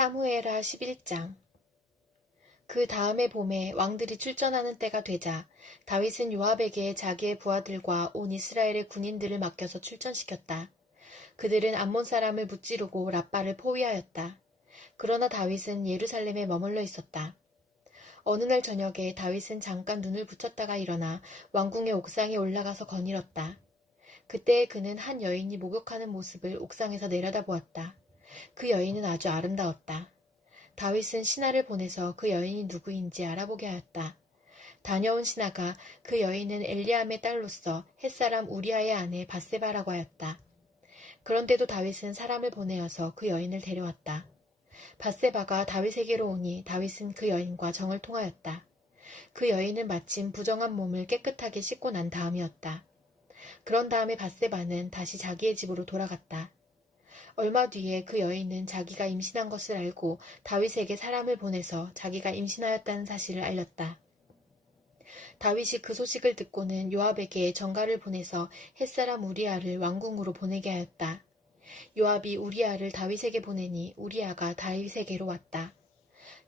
사무엘하 11장. 그 다음의 봄에 왕들이 출전하는 때가 되자 다윗은 요압에게 자기의 부하들과 온 이스라엘의 군인들을 맡겨서 출전시켰다. 그들은 암몬 사람을 무찌르고 랍바를 포위하였다. 그러나 다윗은 예루살렘에 머물러 있었다. 어느 날 저녁에 다윗은 잠깐 눈을 붙였다가 일어나 왕궁의 옥상에 올라가서 거닐었다. 그때 그는 한 여인이 목욕하는 모습을 옥상에서 내려다보았다. 그 여인은 아주 아름다웠다. 다윗은 신하를 보내서 그 여인이 누구인지 알아보게 하였다. 다녀온 신하가 그 여인은 엘리암의 딸로서 햇사람 우리아의 아내 밧세바라고 하였다. 그런데도 다윗은 사람을 보내어서 그 여인을 데려왔다. 밧세바가 다윗에게로 오니 다윗은 그 여인과 정을 통하였다. 그 여인은 마침 부정한 몸을 깨끗하게 씻고 난 다음이었다. 그런 다음에 밧세바는 다시 자기의 집으로 돌아갔다. 얼마 뒤에 그 여인은 자기가 임신한 것을 알고 다윗에게 사람을 보내서 자기가 임신하였다는 사실을 알렸다. 다윗이 그 소식을 듣고는 요압에게 전가를 보내서 햇사람 우리아를 왕궁으로 보내게 하였다. 요압이 우리아를 다윗에게 보내니 우리아가 다윗에게로 왔다.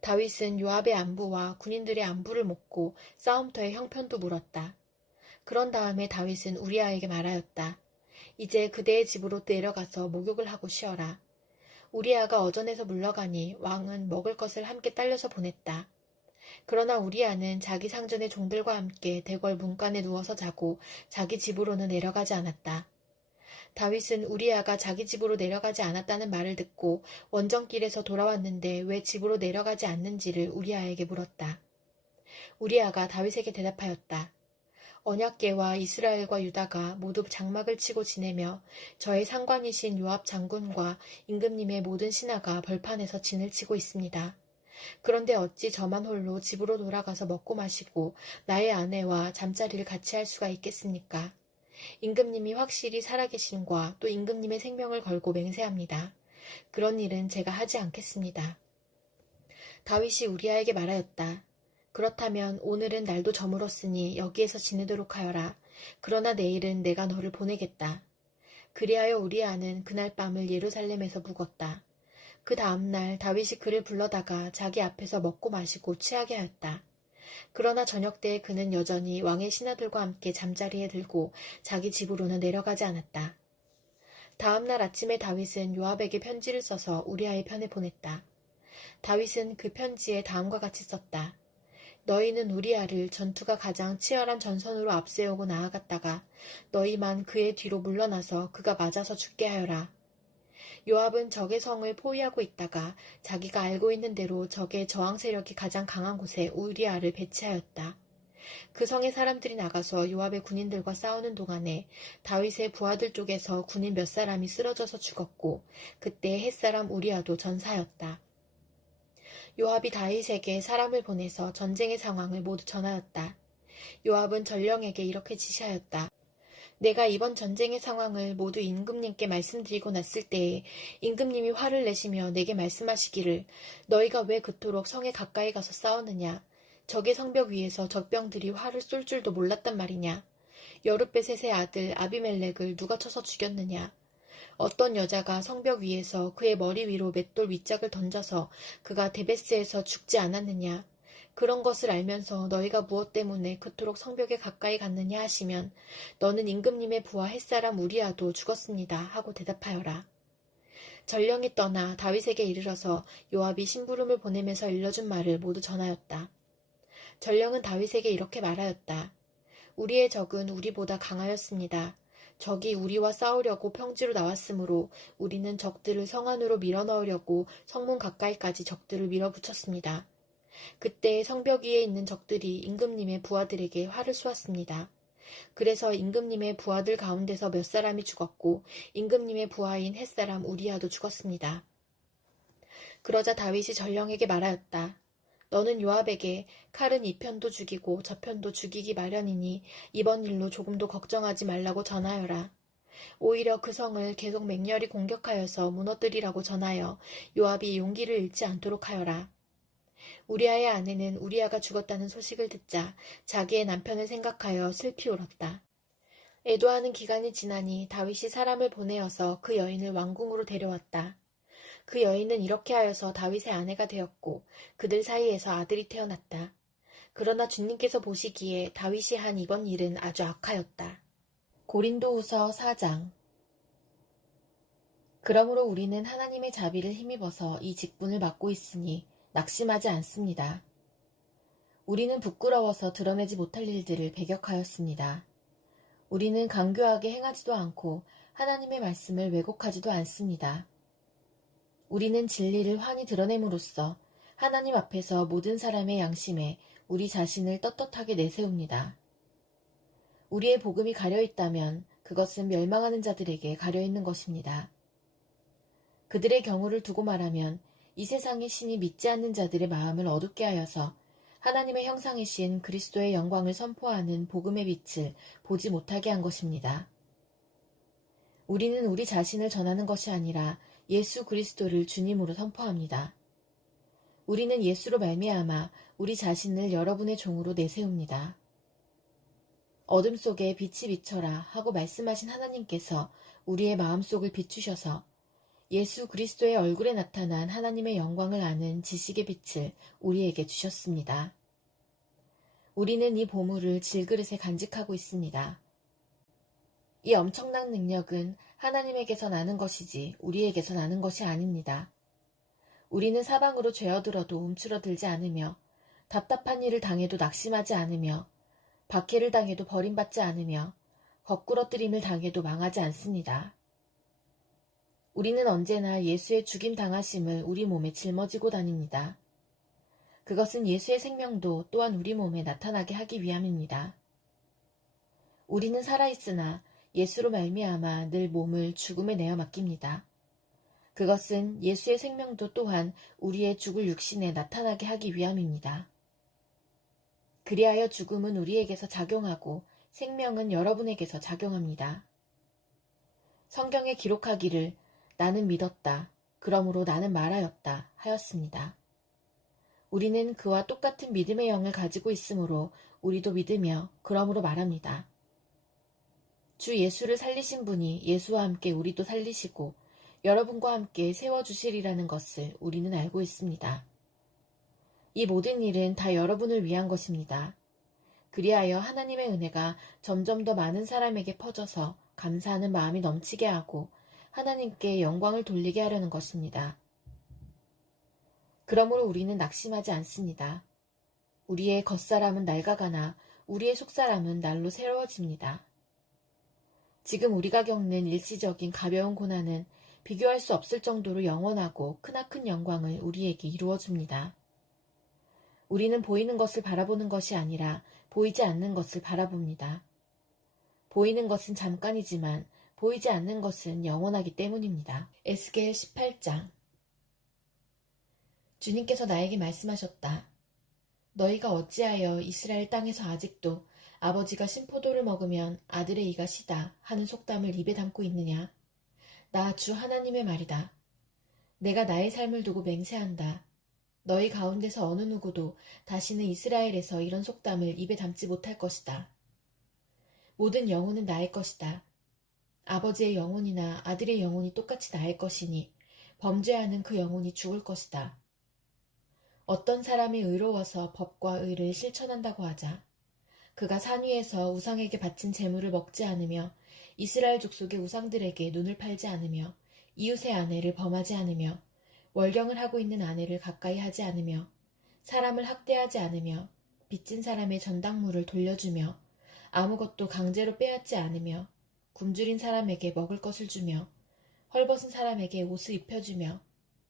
다윗은 요압의 안부와 군인들의 안부를 묻고 싸움터의 형편도 물었다. 그런 다음에 다윗은 우리아에게 말하였다. 이제 그대의 집으로 내려가서 목욕을 하고 쉬어라. 우리아가 어전에서 물러가니 왕은 먹을 것을 함께 딸려서 보냈다. 그러나 우리아는 자기 상전의 종들과 함께 대궐 문간에 누워서 자고 자기 집으로는 내려가지 않았다. 다윗은 우리아가 자기 집으로 내려가지 않았다는 말을 듣고 원정길에서 돌아왔는데 왜 집으로 내려가지 않는지를 우리아에게 물었다. 우리아가 다윗에게 대답하였다. 언약궤와 이스라엘과 유다가 모두 장막을 치고 지내며 저의 상관이신 요압 장군과 임금님의 모든 신하가 벌판에서 진을 치고 있습니다. 그런데 어찌 저만 홀로 집으로 돌아가서 먹고 마시고 나의 아내와 잠자리를 같이 할 수가 있겠습니까? 임금님이 확실히 살아계심과 또 임금님의 생명을 걸고 맹세합니다. 그런 일은 제가 하지 않겠습니다. 다윗이 우리아에게 말하였다. 그렇다면 오늘은 날도 저물었으니 여기에서 지내도록 하여라. 그러나 내일은 내가 너를 보내겠다. 그리하여 우리아는 그날 밤을 예루살렘에서 묵었다. 그 다음날 다윗이 그를 불러다가 자기 앞에서 먹고 마시고 취하게 하였다. 그러나 저녁때에 그는 여전히 왕의 신하들과 함께 잠자리에 들고 자기 집으로는 내려가지 않았다. 다음날 아침에 다윗은 요압에게 편지를 써서 우리아의 편에 보냈다. 다윗은 그 편지에 다음과 같이 썼다. 너희는 우리아를 전투가 가장 치열한 전선으로 앞세우고 나아갔다가 너희만 그의 뒤로 물러나서 그가 맞아서 죽게 하여라. 요압은 적의 성을 포위하고 있다가 자기가 알고 있는 대로 적의 저항 세력이 가장 강한 곳에 우리아를 배치하였다. 그 성의 사람들이 나가서 요압의 군인들과 싸우는 동안에 다윗의 부하들 쪽에서 군인 몇 사람이 쓰러져서 죽었고 그때 햇사람 우리아도 전사하였다. 요압이 다윗에게 사람을 보내서 전쟁의 상황을 모두 전하였다. 요압은 전령에게 이렇게 지시하였다. 내가 이번 전쟁의 상황을 모두 임금님께 말씀드리고 났을 때에 임금님이 화를 내시며 내게 말씀하시기를 너희가 왜 그토록 성에 가까이 가서 싸웠느냐. 적의 성벽 위에서 적병들이 활을 쏠 줄도 몰랐단 말이냐. 여룻베셋의 아들 아비멜렉을 누가 쳐서 죽였느냐. 어떤 여자가 성벽 위에서 그의 머리 위로 맷돌 윗짝을 던져서 그가 데베스에서 죽지 않았느냐. 그런 것을 알면서 너희가 무엇 때문에 그토록 성벽에 가까이 갔느냐 하시면 너는 임금님의 부하 햇사람 우리아도 죽었습니다 하고 대답하여라. 전령이 떠나 다윗에게 이르러서 요압이 심부름을 보내면서 일러준 말을 모두 전하였다. 전령은 다윗에게 이렇게 말하였다. 우리의 적은 우리보다 강하였습니다. 적이 우리와 싸우려고 평지로 나왔으므로 우리는 적들을 성 안으로 밀어넣으려고 성문 가까이까지 적들을 밀어붙였습니다. 그때 성벽 위에 있는 적들이 임금님의 부하들에게 활을 쏘았습니다. 그래서 임금님의 부하들 가운데서 몇 사람이 죽었고 임금님의 부하인 햇사람 우리아도 죽었습니다. 그러자 다윗이 전령에게 말하였다. 너는 요압에게 칼은 이 편도 죽이고 저 편도 죽이기 마련이니 이번 일로 조금도 걱정하지 말라고 전하여라. 오히려 그 성을 계속 맹렬히 공격하여서 무너뜨리라고 전하여 요압이 용기를 잃지 않도록 하여라. 우리아의 아내는 우리아가 죽었다는 소식을 듣자 자기의 남편을 생각하여 슬피 울었다. 애도하는 기간이 지나니 다윗이 사람을 보내어서 그 여인을 왕궁으로 데려왔다. 그 여인은 이렇게 하여서 다윗의 아내가 되었고 그들 사이에서 아들이 태어났다. 그러나 주님께서 보시기에 다윗이 한 이번 일은 아주 악하였다. 고린도후서 4장. 그러므로 우리는 하나님의 자비를 힘입어서 이 직분을 맡고 있으니 낙심하지 않습니다. 우리는 부끄러워서 드러내지 못할 일들을 배격하였습니다. 우리는 강교하게 행하지도 않고 하나님의 말씀을 왜곡하지도 않습니다. 우리는 진리를 환히 드러냄으로써 하나님 앞에서 모든 사람의 양심에 우리 자신을 떳떳하게 내세웁니다. 우리의 복음이 가려있다면 그것은 멸망하는 자들에게 가려있는 것입니다. 그들의 경우를 두고 말하면 이 세상의 신이 믿지 않는 자들의 마음을 어둡게 하여서 하나님의 형상이신 그리스도의 영광을 선포하는 복음의 빛을 보지 못하게 한 것입니다. 우리는 우리 자신을 전하는 것이 아니라 예수 그리스도를 주님으로 선포합니다. 우리는 예수로 말미암아 우리 자신을 여러분의 종으로 내세웁니다. 어둠 속에 빛이 비쳐라 하고 말씀하신 하나님께서 우리의 마음속을 비추셔서 예수 그리스도의 얼굴에 나타난 하나님의 영광을 아는 지식의 빛을 우리에게 주셨습니다. 우리는 이 보물을 질그릇에 간직하고 있습니다. 이 엄청난 능력은 하나님에게서 나는 것이지 우리에게서 나는 것이 아닙니다. 우리는 사방으로 죄어들어도 움츠러들지 않으며 답답한 일을 당해도 낙심하지 않으며 박해를 당해도 버림받지 않으며 거꾸러뜨림을 당해도 망하지 않습니다. 우리는 언제나 예수의 죽임 당하심을 우리 몸에 짊어지고 다닙니다. 그것은 예수의 생명도 또한 우리 몸에 나타나게 하기 위함입니다. 우리는 살아있으나 예수로 말미암아 늘 몸을 죽음에 내어 맡깁니다. 그것은 예수의 생명도 또한 우리의 죽을 육신에 나타나게 하기 위함입니다. 그리하여 죽음은 우리에게서 작용하고 생명은 여러분에게서 작용합니다. 성경에 기록하기를 나는 믿었다. 그러므로 나는 말하였다. 하였습니다. 우리는 그와 똑같은 믿음의 영을 가지고 있으므로 우리도 믿으며 그러므로 말합니다. 주 예수를 살리신 분이 예수와 함께 우리도 살리시고 여러분과 함께 세워주시리라는 것을 우리는 알고 있습니다. 이 모든 일은 다 여러분을 위한 것입니다. 그리하여 하나님의 은혜가 점점 더 많은 사람에게 퍼져서 감사하는 마음이 넘치게 하고 하나님께 영광을 돌리게 하려는 것입니다. 그러므로 우리는 낙심하지 않습니다. 우리의 겉사람은 낡아가나 우리의 속사람은 날로 새로워집니다. 지금 우리가 겪는 일시적인 가벼운 고난은 비교할 수 없을 정도로 영원하고 크나큰 영광을 우리에게 이루어줍니다. 우리는 보이는 것을 바라보는 것이 아니라 보이지 않는 것을 바라봅니다. 보이는 것은 잠깐이지만 보이지 않는 것은 영원하기 때문입니다. 에스겔 18장. 주님께서 나에게 말씀하셨다. 너희가 어찌하여 이스라엘 땅에서 아직도 아버지가 신포도를 먹으면 아들의 이가 시다 하는 속담을 입에 담고 있느냐? 나 주 하나님의 말이다. 내가 나의 삶을 두고 맹세한다. 너희 가운데서 어느 누구도 다시는 이스라엘에서 이런 속담을 입에 담지 못할 것이다. 모든 영혼은 나의 것이다. 아버지의 영혼이나 아들의 영혼이 똑같이 나의 것이니 범죄하는 그 영혼이 죽을 것이다. 어떤 사람이 의로워서 법과 의를 실천한다고 하자. 그가 산 위에서 우상에게 바친 재물을 먹지 않으며 이스라엘 족속의 우상들에게 눈을 팔지 않으며 이웃의 아내를 범하지 않으며 월경을 하고 있는 아내를 가까이 하지 않으며 사람을 학대하지 않으며 빚진 사람의 전당물을 돌려주며 아무것도 강제로 빼앗지 않으며 굶주린 사람에게 먹을 것을 주며 헐벗은 사람에게 옷을 입혀주며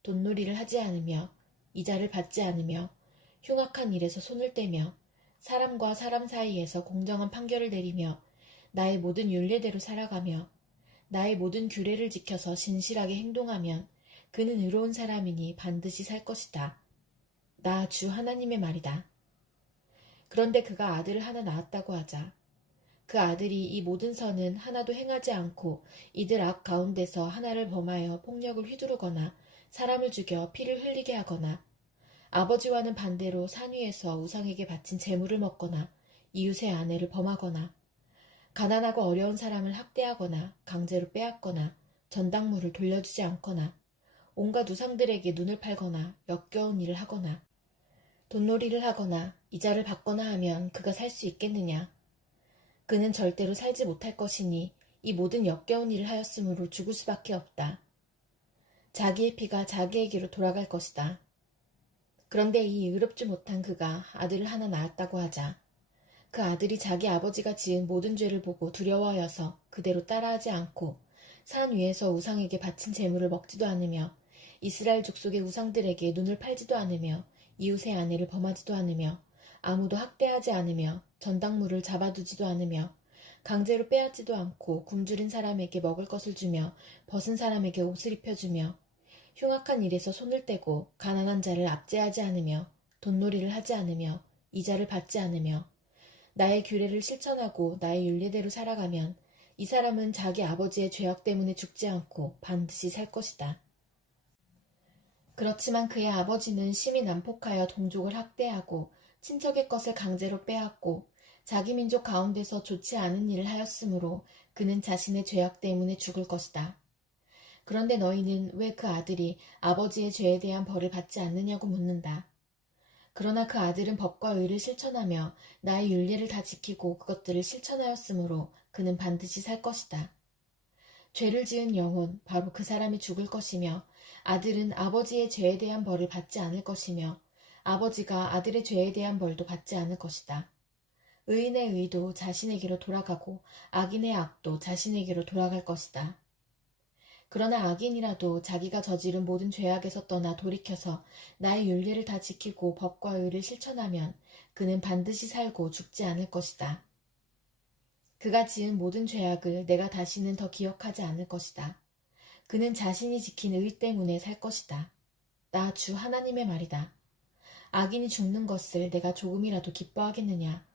돈놀이를 하지 않으며 이자를 받지 않으며 흉악한 일에서 손을 떼며 사람과 사람 사이에서 공정한 판결을 내리며 나의 모든 율례대로 살아가며 나의 모든 규례를 지켜서 신실하게 행동하면 그는 의로운 사람이니 반드시 살 것이다. 나 주 하나님의 말이다. 그런데 그가 아들을 하나 낳았다고 하자. 그 아들이 이 모든 선은 하나도 행하지 않고 이들 악 가운데서 하나를 범하여 폭력을 휘두르거나 사람을 죽여 피를 흘리게 하거나 아버지와는 반대로 산 위에서 우상에게 바친 재물을 먹거나 이웃의 아내를 범하거나 가난하고 어려운 사람을 학대하거나 강제로 빼앗거나 전당물을 돌려주지 않거나 온갖 우상들에게 눈을 팔거나 역겨운 일을 하거나 돈놀이를 하거나 이자를 받거나 하면 그가 살 수 있겠느냐? 그는 절대로 살지 못할 것이니 이 모든 역겨운 일을 하였으므로 죽을 수밖에 없다. 자기의 피가 자기에게로 돌아갈 것이다. 그런데 이 의롭지 못한 그가 아들을 하나 낳았다고 하자. 그 아들이 자기 아버지가 지은 모든 죄를 보고 두려워하여서 그대로 따라하지 않고 산 위에서 우상에게 바친 재물을 먹지도 않으며 이스라엘 족속의 우상들에게 눈을 팔지도 않으며 이웃의 아내를 범하지도 않으며 아무도 학대하지 않으며 전당물을 잡아두지도 않으며 강제로 빼앗지도 않고 굶주린 사람에게 먹을 것을 주며 벗은 사람에게 옷을 입혀주며 흉악한 일에서 손을 떼고 가난한 자를 압제하지 않으며 돈놀이를 하지 않으며 이자를 받지 않으며 나의 규례를 실천하고 나의 율례대로 살아가면 이 사람은 자기 아버지의 죄악 때문에 죽지 않고 반드시 살 것이다. 그렇지만 그의 아버지는 심히 난폭하여 동족을 학대하고 친척의 것을 강제로 빼앗고 자기 민족 가운데서 좋지 않은 일을 하였으므로 그는 자신의 죄악 때문에 죽을 것이다. 그런데 너희는 왜 그 아들이 아버지의 죄에 대한 벌을 받지 않느냐고 묻는다. 그러나 그 아들은 법과 의를 실천하며 나의 율례를 다 지키고 그것들을 실천하였으므로 그는 반드시 살 것이다. 죄를 지은 영혼, 바로 그 사람이 죽을 것이며 아들은 아버지의 죄에 대한 벌을 받지 않을 것이며 아버지가 아들의 죄에 대한 벌도 받지 않을 것이다. 의인의 의도 자신에게로 돌아가고 악인의 악도 자신에게로 돌아갈 것이다. 그러나 악인이라도 자기가 저지른 모든 죄악에서 떠나 돌이켜서 나의 율례를 다 지키고 법과 의를 실천하면 그는 반드시 살고 죽지 않을 것이다. 그가 지은 모든 죄악을 내가 다시는 더 기억하지 않을 것이다. 그는 자신이 지킨 의 때문에 살 것이다. 나 주 하나님의 말이다. 악인이 죽는 것을 내가 조금이라도 기뻐하겠느냐?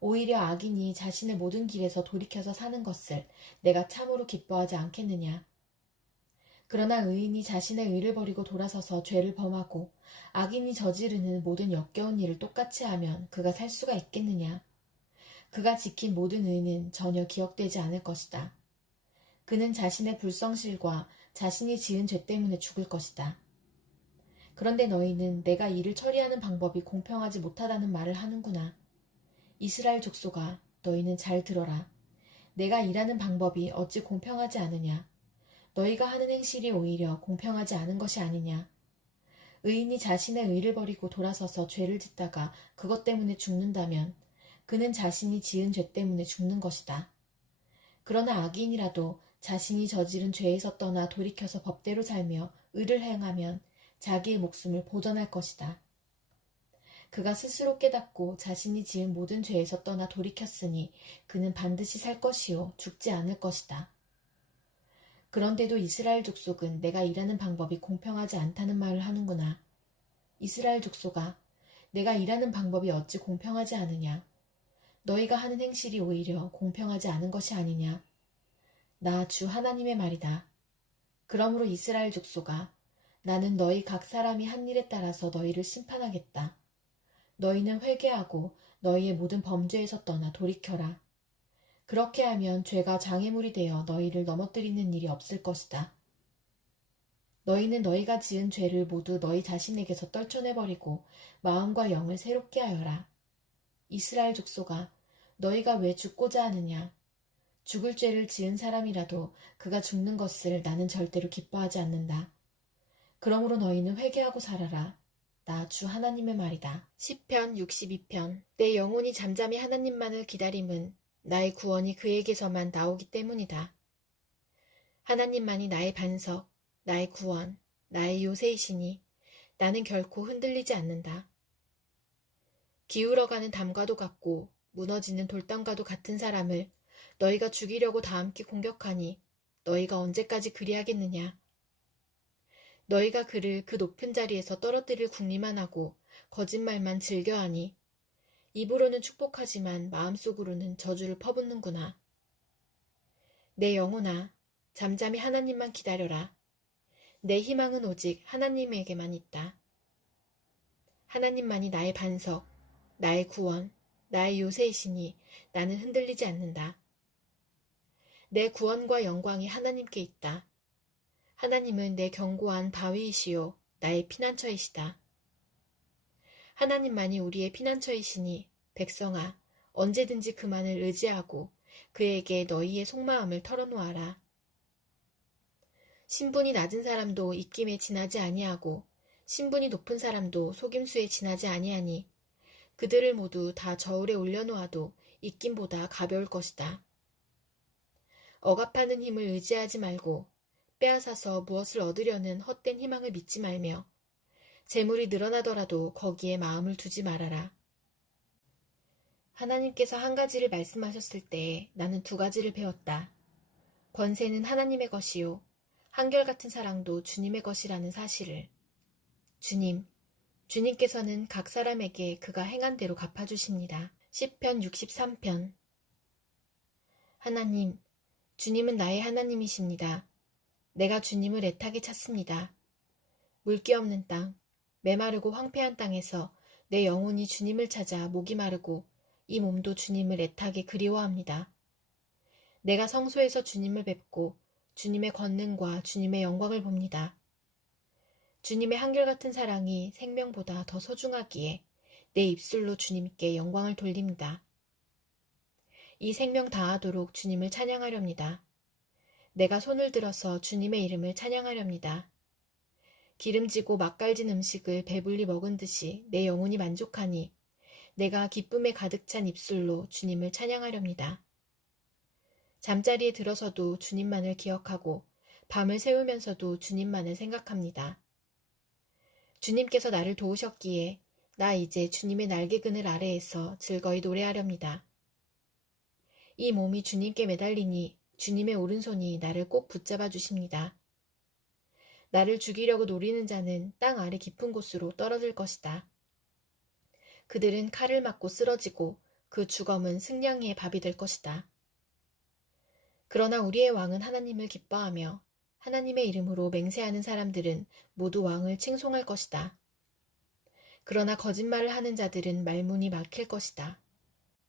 오히려 악인이 자신의 모든 길에서 돌이켜서 사는 것을 내가 참으로 기뻐하지 않겠느냐? 그러나 의인이 자신의 의를 버리고 돌아서서 죄를 범하고 악인이 저지르는 모든 역겨운 일을 똑같이 하면 그가 살 수가 있겠느냐? 그가 지킨 모든 의는 전혀 기억되지 않을 것이다. 그는 자신의 불성실과 자신이 지은 죄 때문에 죽을 것이다. 그런데 너희는 내가 일을 처리하는 방법이 공평하지 못하다는 말을 하는구나. 이스라엘 족속아, 너희는 잘 들어라. 내가 일하는 방법이 어찌 공평하지 않으냐? 너희가 하는 행실이 오히려 공평하지 않은 것이 아니냐. 의인이 자신의 의를 버리고 돌아서서 죄를 짓다가 그것 때문에 죽는다면 그는 자신이 지은 죄 때문에 죽는 것이다. 그러나 악인이라도 자신이 저지른 죄에서 떠나 돌이켜서 법대로 살며 의를 행하면 자기의 목숨을 보전할 것이다. 그가 스스로 깨닫고 자신이 지은 모든 죄에서 떠나 돌이켰으니 그는 반드시 살 것이요 죽지 않을 것이다. 그런데도 이스라엘 족속은 내가 일하는 방법이 공평하지 않다는 말을 하는구나. 이스라엘 족속아, 내가 일하는 방법이 어찌 공평하지 않으냐. 너희가 하는 행실이 오히려 공평하지 않은 것이 아니냐. 나 주 하나님의 말이다. 그러므로 이스라엘 족속아, 나는 너희 각 사람이 한 일에 따라서 너희를 심판하겠다. 너희는 회개하고 너희의 모든 범죄에서 떠나 돌이켜라. 그렇게 하면 죄가 장애물이 되어 너희를 넘어뜨리는 일이 없을 것이다. 너희는 너희가 지은 죄를 모두 너희 자신에게서 떨쳐내버리고 마음과 영을 새롭게 하여라. 이스라엘 족속아, 너희가 왜 죽고자 하느냐? 죽을 죄를 지은 사람이라도 그가 죽는 것을 나는 절대로 기뻐하지 않는다. 그러므로 너희는 회개하고 살아라. 나 주 하나님의 말이다. 시편 62편. 내 영혼이 잠잠히 하나님만을 기다림은 나의 구원이 그에게서만 나오기 때문이다. 하나님만이 나의 반석, 나의 구원, 나의 요새이시니 나는 결코 흔들리지 않는다. 기울어가는 담과도 같고 무너지는 돌담과도 같은 사람을 너희가 죽이려고 다함께 공격하니 너희가 언제까지 그리하겠느냐. 너희가 그를 그 높은 자리에서 떨어뜨릴 궁리만 하고 거짓말만 즐겨하니 입으로는 축복하지만 마음속으로는 저주를 퍼붓는구나. 내 영혼아, 잠잠히 하나님만 기다려라. 내 희망은 오직 하나님에게만 있다. 하나님만이 나의 반석, 나의 구원, 나의 요새이시니 나는 흔들리지 않는다. 내 구원과 영광이 하나님께 있다. 하나님은 내 견고한 바위이시요 나의 피난처이시다. 하나님만이 우리의 피난처이시니 백성아 언제든지 그만을 의지하고 그에게 너희의 속마음을 털어놓아라. 신분이 낮은 사람도 입김에 지나지 아니하고 신분이 높은 사람도 속임수에 지나지 아니하니 그들을 모두 다 저울에 올려놓아도 입김보다 가벼울 것이다. 억압하는 힘을 의지하지 말고 빼앗아서 무엇을 얻으려는 헛된 희망을 믿지 말며 재물이 늘어나더라도 거기에 마음을 두지 말아라. 하나님께서 한 가지를 말씀하셨을 때 나는 두 가지를 배웠다. 권세는 하나님의 것이요 한결같은 사랑도 주님의 것이라는 사실을. 주님께서는 각 사람에게 그가 행한 대로 갚아주십니다. 시편 63편. 하나님, 주님은 나의 하나님이십니다. 내가 주님을 애타게 찾습니다. 물기 없는 땅, 메마르고 황폐한 땅에서 내 영혼이 주님을 찾아 목이 마르고 이 몸도 주님을 애타게 그리워합니다. 내가 성소에서 주님을 뵙고 주님의 권능과 주님의 영광을 봅니다. 주님의 한결같은 사랑이 생명보다 더 소중하기에 내 입술로 주님께 영광을 돌립니다. 이 생명 다하도록 주님을 찬양하렵니다. 내가 손을 들어서 주님의 이름을 찬양하렵니다. 기름지고 맛깔진 음식을 배불리 먹은 듯이 내 영혼이 만족하니 내가 기쁨에 가득 찬 입술로 주님을 찬양하렵니다. 잠자리에 들어서도 주님만을 기억하고 밤을 새우면서도 주님만을 생각합니다. 주님께서 나를 도우셨기에 나 이제 주님의 날개그늘 아래에서 즐거이 노래하렵니다. 이 몸이 주님께 매달리니 주님의 오른손이 나를 꼭 붙잡아 주십니다. 나를 죽이려고 노리는 자는 땅 아래 깊은 곳으로 떨어질 것이다. 그들은 칼을 맞고 쓰러지고 그 주검은 승냥이의 밥이 될 것이다. 그러나 우리의 왕은 하나님을 기뻐하며 하나님의 이름으로 맹세하는 사람들은 모두 왕을 칭송할 것이다. 그러나 거짓말을 하는 자들은 말문이 막힐 것이다.